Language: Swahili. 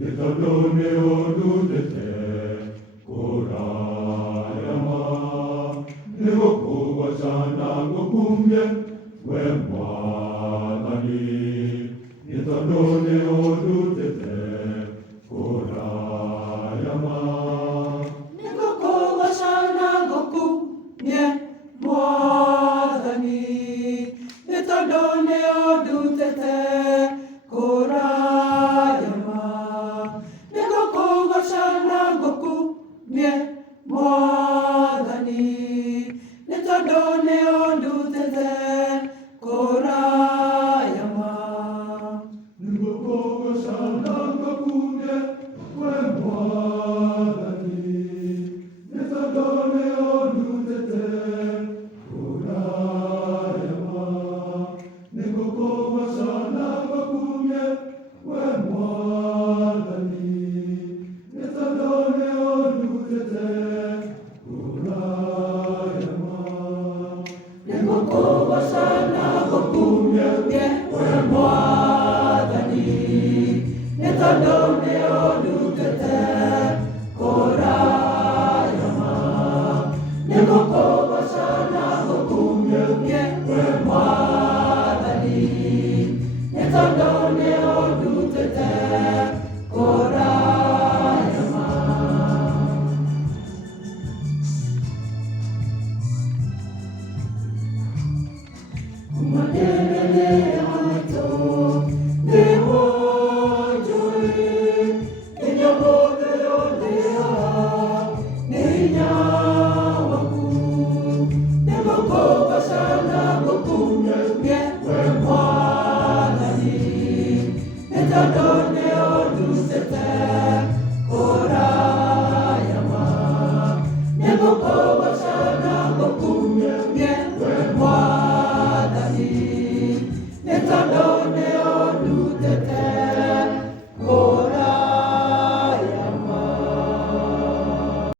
Nitadone odutete korayama Negokuwa sana gokumye we mwadani Nitadone odutete korayama Negokuwa sana gokumye mwadani Nitadone odutete Mwadhani nitadone ondutete korayama Ningokoko sana ngokumye we mwadhani nitadone ondutete korayama Ningokoko sana ngokumye we mwadhani nitadone ondutete Negokuwa sana gokumye we mwadhani nitadone